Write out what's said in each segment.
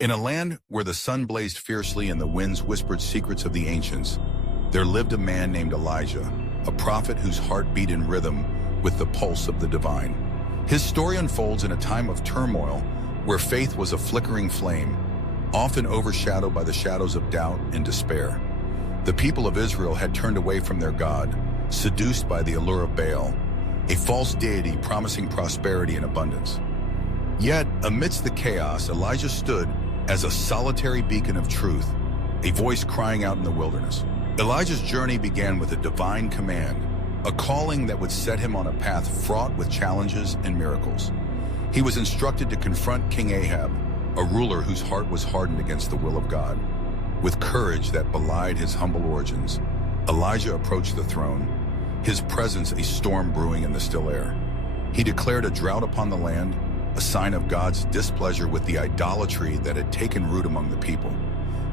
In a land where the sun blazed fiercely and the winds whispered secrets of the ancients, there lived a man named Elijah, a prophet whose heart beat in rhythm with the pulse of the divine. His story unfolds in a time of turmoil where faith was a flickering flame, often overshadowed by the shadows of doubt and despair. The people of Israel had turned away from their God, seduced by the allure of Baal, a false deity promising prosperity and abundance. Yet, amidst the chaos, Elijah stood as a solitary beacon of truth, a voice crying out in the wilderness. Elijah's journey began with a divine command, a calling that would set him on a path fraught with challenges and miracles. He was instructed to confront King Ahab, a ruler whose heart was hardened against the will of God. With courage that belied his humble origins, Elijah approached the throne, his presence a storm brewing in the still air. He declared a drought upon the land, a sign of God's displeasure with the idolatry that had taken root among the people.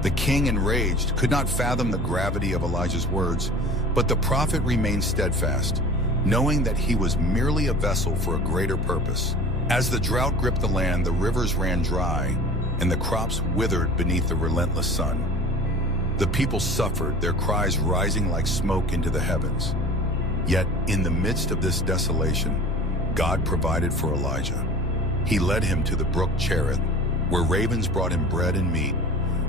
The king, enraged, could not fathom the gravity of Elijah's words, but the prophet remained steadfast, knowing that he was merely a vessel for a greater purpose. As the drought gripped the land, the rivers ran dry, and the crops withered beneath the relentless sun. The people suffered, their cries rising like smoke into the heavens. Yet, in the midst of this desolation, God provided for Elijah. He led him to the brook Cherith, where ravens brought him bread and meat,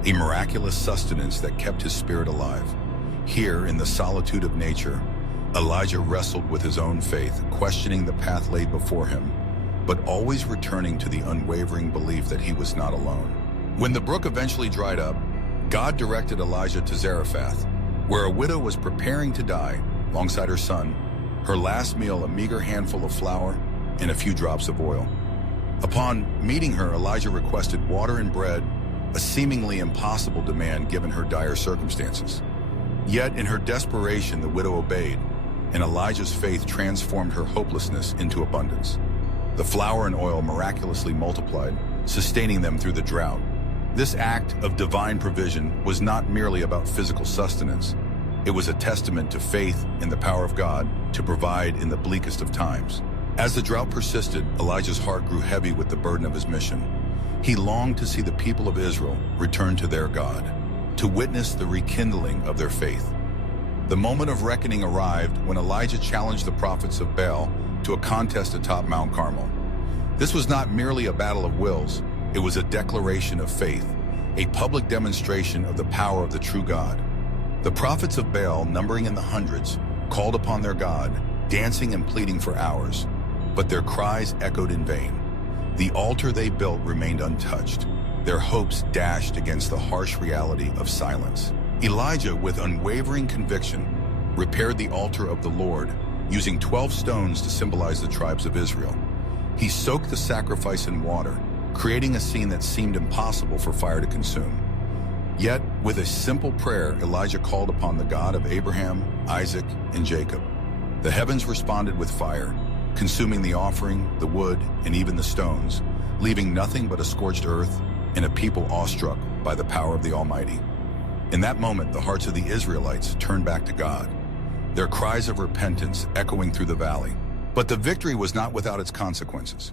a miraculous sustenance that kept his spirit alive. Here, in the solitude of nature, Elijah wrestled with his own faith, questioning the path laid before him, but always returning to the unwavering belief that he was not alone. When the brook eventually dried up, God directed Elijah to Zarephath, where a widow was preparing to die alongside her son, her last meal a meager handful of flour and a few drops of oil. Upon meeting her, Elijah requested water and bread, a seemingly impossible demand given her dire circumstances. Yet in her desperation, the widow obeyed, and Elijah's faith transformed her hopelessness into abundance. The flour and oil miraculously multiplied, sustaining them through the drought. This act of divine provision was not merely about physical sustenance. It was a testament to faith in the power of God to provide in the bleakest of times. As the drought persisted, Elijah's heart grew heavy with the burden of his mission. He longed to see the people of Israel return to their God, to witness the rekindling of their faith. The moment of reckoning arrived when Elijah challenged the prophets of Baal to a contest atop Mount Carmel. This was not merely a battle of wills, it was a declaration of faith, a public demonstration of the power of the true God. The prophets of Baal, numbering in the hundreds, called upon their God, dancing and pleading for hours, but their cries echoed in vain. The altar they built remained untouched, their hopes dashed against the harsh reality of silence. Elijah, with unwavering conviction, repaired the altar of the Lord, using 12 stones to symbolize the tribes of Israel. He soaked the sacrifice in water, creating a scene that seemed impossible for fire to consume. Yet, with a simple prayer, Elijah called upon the God of Abraham, Isaac, and Jacob. The heavens responded with fire, consuming the offering, the wood, and even the stones, leaving nothing but a scorched earth and a people awestruck by the power of the Almighty. In that moment, the hearts of the Israelites turned back to God, their cries of repentance echoing through the valley. But the victory was not without its consequences.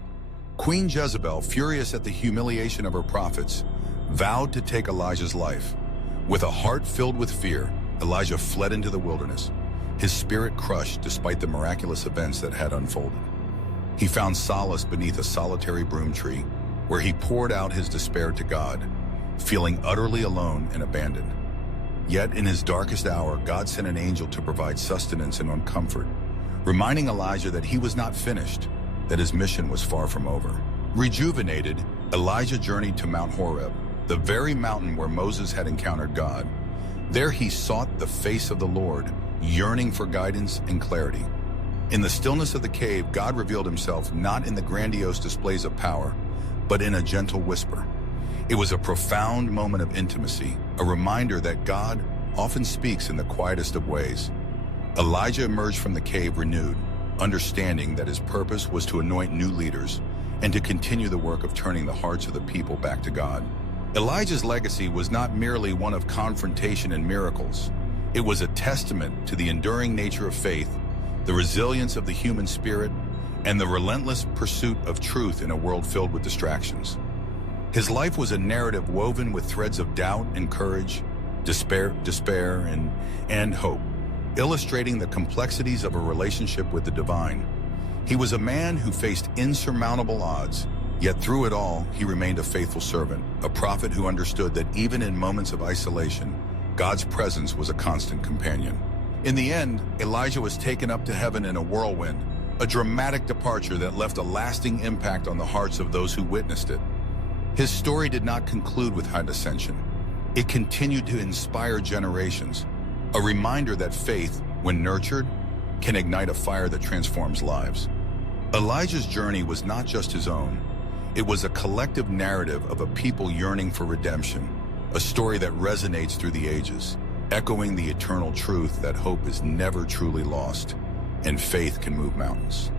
Queen Jezebel, furious at the humiliation of her prophets, vowed to take Elijah's life. With a heart filled with fear, Elijah fled into the wilderness, his spirit crushed despite the miraculous events that had unfolded. He found solace beneath a solitary broom tree, where he poured out his despair to God, feeling utterly alone and abandoned. Yet in his darkest hour, God sent an angel to provide sustenance and comfort, reminding Elijah that he was not finished, that his mission was far from over. Rejuvenated, Elijah journeyed to Mount Horeb, the very mountain where Moses had encountered God. There he sought the face of the Lord, yearning for guidance and clarity. In the stillness of the cave, God revealed himself not in the grandiose displays of power, but in a gentle whisper. It was a profound moment of intimacy, a reminder that God often speaks in the quietest of ways. Elijah emerged from the cave renewed, understanding that his purpose was to anoint new leaders and to continue the work of turning the hearts of the people back to God. Elijah's legacy was not merely one of confrontation and miracles. It was a testament to the enduring nature of faith, the resilience of the human spirit, and the relentless pursuit of truth in a world filled with distractions. His life was a narrative woven with threads of doubt and courage, despair, and hope, illustrating the complexities of a relationship with the divine. He was a man who faced insurmountable odds, yet through it all, he remained a faithful servant, a prophet who understood that even in moments of isolation, God's presence was a constant companion. In the end, Elijah was taken up to heaven in a whirlwind, a dramatic departure that left a lasting impact on the hearts of those who witnessed it. His story did not conclude with high ascension. It continued to inspire generations, a reminder that faith, when nurtured, can ignite a fire that transforms lives. Elijah's journey was not just his own. It was a collective narrative of a people yearning for redemption, a story that resonates through the ages, echoing the eternal truth that hope is never truly lost, and faith can move mountains.